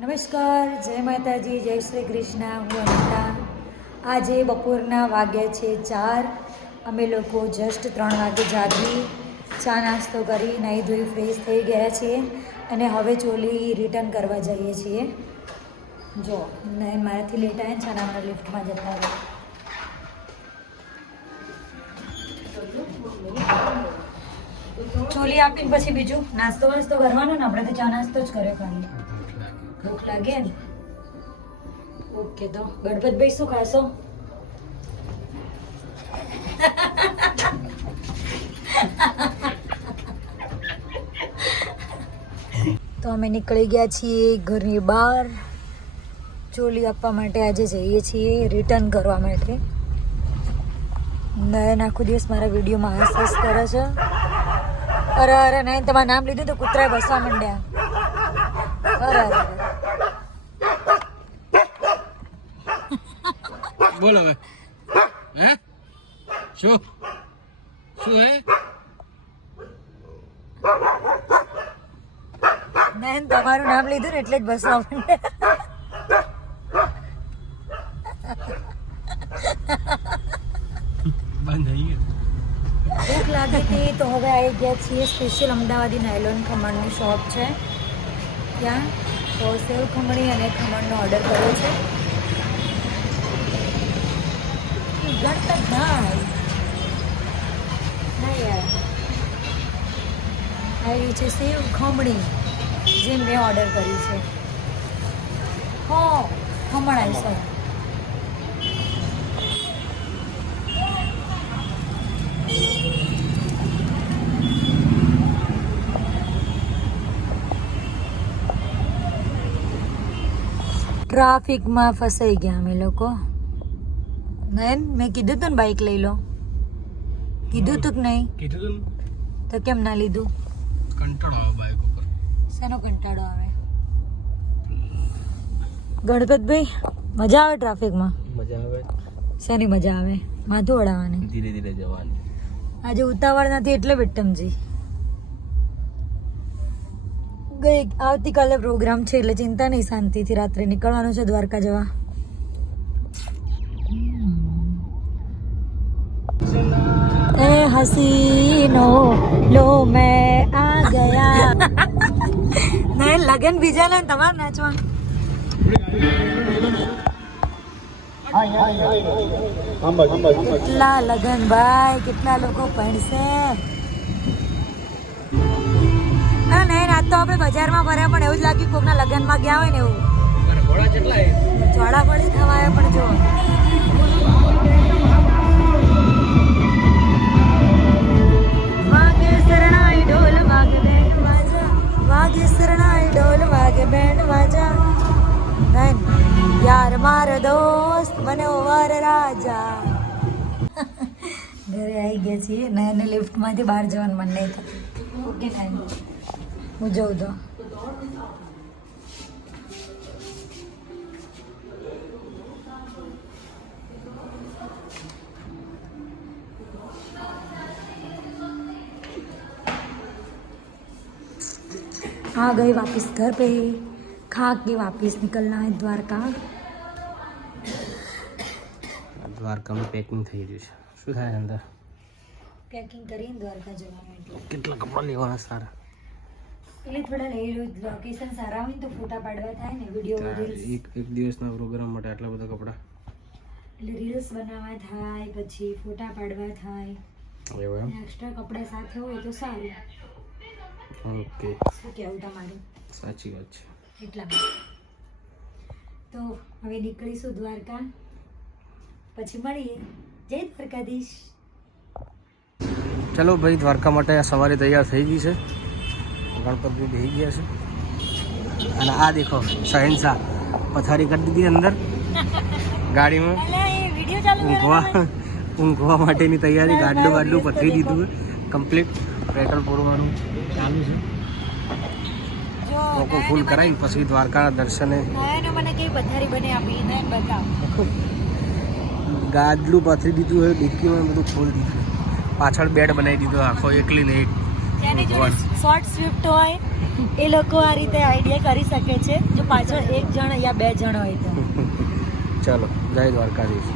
નમસ્કાર, જય માતાજી, જય શ્રી કૃષ્ણ. હું અનિતા. આજે બપોરના વાગ્યા છે 4. અમે લોકો જસ્ટ 3 વાગે જાગી, ચા નાસ્તો કરી, નાહી ધોઈ ફ્રેશ થઈ ગયા છીએ અને હવે ચોલી રિટર્ન કરવા જઈએ છીએ. જો નહીં મારાથી લેટ આવ્યા છે અને અમારા લિફ્ટમાં જતા રહે. ચોલી આપીને પછી બીજું નાસ્તો કરવાનો ને. આપણે તો ચા નાસ્તો જ કર્યો ખાલી. ભૂખ લાગે ને? ઓકે, તો ગણપતભાઈ શું ખાશો? તો અમે નીકળી ગયા છીએ ઘરની બહાર. ચોલી આપવા માટે આજે જઈએ છીએ રિટર્ન કરવા માટે. નયન આખો દિવસ મારા વિડીયોમાં હાસ કરે છે. અરે અરે નયન, તમારું નામ લીધું તો કૂતરાએ બસવા માંડ્યા. અરે અરે બોલ હવે. હે શું હે? નયન, તમારું નામ લીધું ને એટલે જ બસવા માંડ્યા. બંધ થઈ ગયું. ભૂખ લાગી હતી તો હવે આવી ગયા છીએ સ્પેશિયલ અમદાવાદી નાયલોન ખમણની શોપ છે ત્યાં. તો સેવ ખમણી અને ખમણનો ઓર્ડર કર્યો છે. ગણતર ના યાર, આવી છે સેવ ખમણી જે મેં ઓર્ડર કરી છે. હો, ખમણ આવી સર. ટ્રાફિકમાં ફસાઈ ગયા અમે લોકો. નયન, મેં કીધું તું ને બાઇક લઈ લો. કીધું તું કે નહીં? કીધું તું તો કેમ ના લીધું? કંટાળો આવે બાઈક ઉપર. શેનો કંટાળો આવે? ગણપતભાઈ, મજા આવે ટ્રાફિકમાં? મજા આવે. શેની મજા આવે? માથું ઓળાવવાની. ધીરે ધીરે જવાનું. આજે ઉતાવળ નથી એટલે વિક્ટમજી. આવતીકાલે પ્રોગ્રામ છે એટલે ચિંતા નહીં, શાંતિથી રાત્રે નીકળવાનું છે દ્વારકા જવા. એ હસીનો લો મેં આ ગયા. નહીં, લગન બીજા ને તમારે નાચવાનું. કેટલા લગન ભાઈ, કેટલા લોકો ભણશે. નહીં, આજ તો આપણે બજારમાં ફર્યા પણ એવું જ લાગ્યું કોકના લગનમાં ગયા હોય ને એવું. ચોળાફળી ખવાયા પણ જો. વાગે શરણાઈ ઢોલ વાગે બેન્ડ વાજા, વાગે શરણાઈ ઢોલ વાગે બેન્ડ વાજા. નહીં યાર મારો દોસ્ત બન્યો વર રાજા. ઘરે આવી ગયા છીએ. નયનને લિફ્ટમાંથી બહાર જવાનું મન નહીં થતું. ઓકે નયન, હું જોઉં તો. आ गए वापस घर पे, खा के वापस निकलना है द्वारका. દ્વારકામાં પેકિંગ થઈ રહ્યું છે. શું થાય અંદર? પેકિંગ કરીને દ્વારકા જવાનું. એટલે કેટલા કપડાં લેવાના સારા? એટલે થોડા લઈ લો. લોકેશન સારા હોય ને તો ફોટા પાડવા થાય ને, વિડીયો રીલ્સ. એક દિવસના પ્રોગ્રામ માટે આટલા બધા કપડાં? એટલે રીલ્સ બનાવવા થાય, પછી ફોટા પાડવા થાય. એવું એમ? એક્સ્ટ્રા કપડાં સાથે હોય તો સારું. ઓકે, શું કહેવું તમારું? સાચી વાત છે. એટલા તો હવે નીકળીશું દ્વારકા. પછી મળીએ. જય દ્વારકાધીશ. ચલો ભાઈ, દ્વારકા માટે સવારે તૈયાર થઈ ગઈ છે. ગણપતિ બેસી ગયા છે અને આ દેખો શહેનશાહ પથારી કરી દીધી અંદર ગાડીમાં. ઊંઘવા માટેની તૈયારી. ગાડલું પથરી દીધું કમ્પ્લીટ. પેટ્રોલ પૂરવાનું ચાલુ છે. લોકો ફૂલ કરાવી પછી દ્વારકાના દર્શને. મને કઈ પથારી બને આપી ને બતાવ. ગાડલું પથરી દીધું હોય, ડિક્કીમાં બધું ફૂલ દીધું. પાછળ બેડ બનાવી દીધો આખો, એકલી ને એક. જેની જોડે શોર્ટ સ્વિફ્ટ હોય એ લોકો આ રીતે આઈડિયા કરી શકે છે. જો પાછળ એક જણ યા બે જણ હોય તો ચલો જય દ્વારકાધીશ.